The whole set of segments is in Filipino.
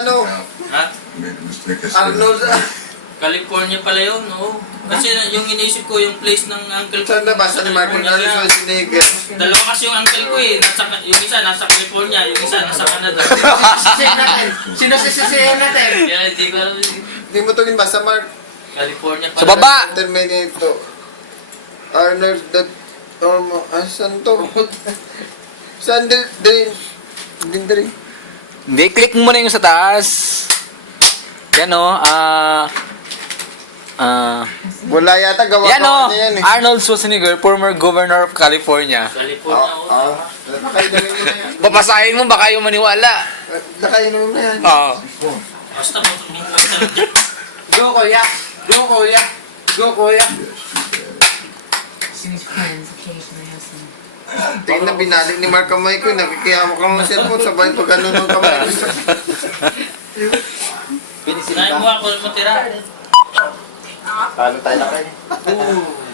Ano? Ha? Arnold, California pala yun, oo. Kasi yung iniisip ko, yung place ng uncle ko. saan nabasa ni Martin California Garrison siya. Schwarzenegger? Dalawa kasi yung uncle ko eh. Yung isa nasa California, yung isa nasa Canada. Sisisihin natin. Sino sisisihin natin? Kaya hindi ko alam. Hindi mo ito binbasa, Mark. California pala. Sa baba! Terminator. Arnold, saan to? Saan din? Hindi, click mo muna yung sa taas. Yan o, Wala yata gawa yan o, niya yan eh. Arnold Schwarzenegger, former governor of California. California, oo. Nakainumin mo na yan. Babasahin mo, baka yung maniwala. Nakainumin mo na yan. Oo. Basta bumalik. Go, kuya. Go, kuya. Go, kuya. His friends occasionally have some. Tingin na binalik ni Mark kamay ko. Nakikiyama ka ng cellphone. Sabay pag ano ng kamay ko. Sinayin mo ako matira. Paano tayo na kayo?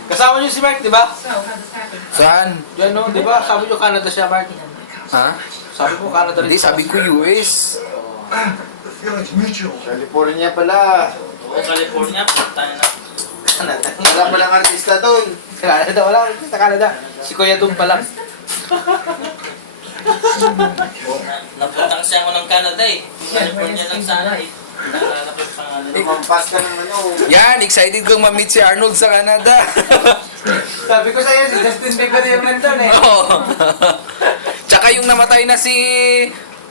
Kasama niyo si Mark, di ba? So, how this happened? Saan? Yan o, di ba? Sabi niyo Canada siya, Mark. Ha? Sabi ko Canada rin. Hindi, sabi ko US. California pala. Oo, California. Punta na. Wala palang artista doon. Canada, wala ko sa Canada. Si Kuya Dum pa lang. Napunta kasi ako ng Canada eh. California lang sana eh. Naalala ko yung pangalan. Lumampas ka ng ano. Yan, excited kong ma-meet si Arnold sa Canada. Sabi ko sa'yo, si Justin Bieber yung nandun eh. Oo. Tsaka yung namatay na si...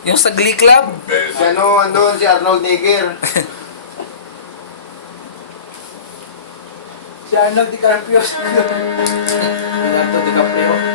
Yung sa Glee Club. Si ano, andun, si Arnold Neger. Si Arnold DiCaprio. Leonardo DiCaprio.